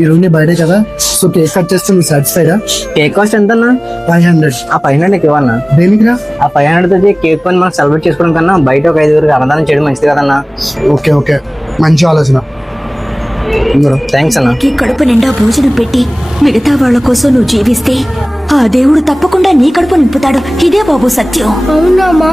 ఈ రోజు బర్త్డే కదా సో కేక్ కట్ చేస్తే నువ్వు సాటిస్ఫైడ్ కేక్ కాస్ట్ ఎంత అన్నా ఫైవ్ హండ్రెడ్ ఆ ఫైవ్ హండ్రెడ్ నీకు ఇవ్వాలన్నా దేనికి ఆ ఫైవ్ హండ్రెడ్ తో కేక్ పని మనం సెలబ్రేట్ చేసుకోవడం కన్నా బయట ఒక ఐదుగురికి అన్నదానం చేయడం మంచిది కదన్నా ఓకే ఓకే మంచి ఆలోచన థ్యాంక్స్ అన్న ఈ కడుపు నిండా భోజనం పెట్టి మిగతా వాళ్ళ కోసం నువ్వు జీవిస్తే ఆ దేవుడు తప్పకుండా నీ కడుపు నింపుతాడు ఇదే బాబు సత్యం అవునా మా